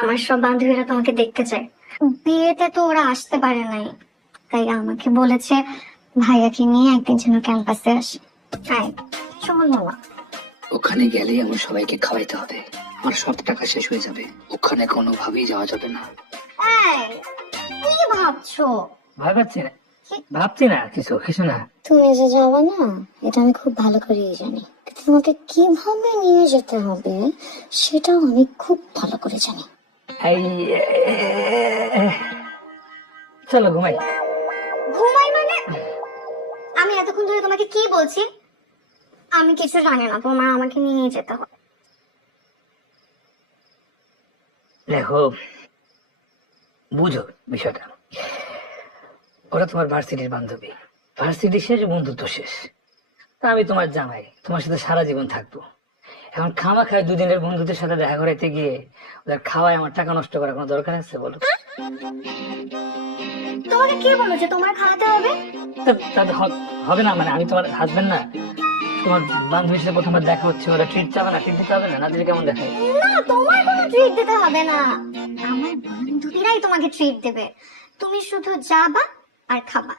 আমার সব বান্ধবীরা তোমাকে দেখতে চায়। বিয়েতে তো ওরা আসতে পারে নাই, তাই আমাকে বলেছে ভাইয়াকে নিয়ে একদিন যেন ক্যাম্পাসে আসে। তাই চলো না। ওখানে গেলেই আমার সবাইকে খাওয়াইতে হবে, আমার সব টাকা শেষ হয়ে যাবে, ওখানে কোনোভাবেই যাওয়া যাবে না। এই, কি ভাবছো? ভয় পাচ্ছি না, ভাবছি না, কিছু কিছু না। তুমি যে যাবে না, এটা আমি খুব ভালো করেই জানি। তোমাকে কিভাবে নিয়ে যেতে হবে সেটাও আমি খুব ভালো করে জানি। এই চলো ঘুমাই। ঘুমাই মানে? আমি এতক্ষণ ধরে তোমাকে কি বলছি? আমি কিছু জানি না, তোমার আমাকে নিয়ে যেতে হবে। দেখো, বুঝো বিষয়টা, ওরা তোমার ভার্সিটির বান্ধবী, ভার্সিটি শেষ, বন্ধুত্ব শেষ। তা আমি তোমার জামাই, তোমার সাথে সারা জীবন থাকবো। এখন খামা খায় দুদিনের বন্ধুদের সাথে দেখা করাইতে গিয়ে ওদের খাওয়ায় আমার টাকা নষ্ট করার কোনো দরকার আছে বলো? তোমাকে কে বলো যে তোমার খাওয়াতে হবে? তাতে হবে না, মানে আমি তোমার হাজবেন্ড না? তোমার বান্ধবীর সাথে প্রথমবার দেখা হচ্ছে, ওরা ট্রিট চাবে না? ট্রিট দিতে হবে না? না দিলে কেমন দেখায়? না, তোমার কোনো ট্রিট দিতে হবে না, আমার বান্ধবীরাই তোমাকে ট্রিট দেবে। তুমি শুধু যাবা আর খাবা।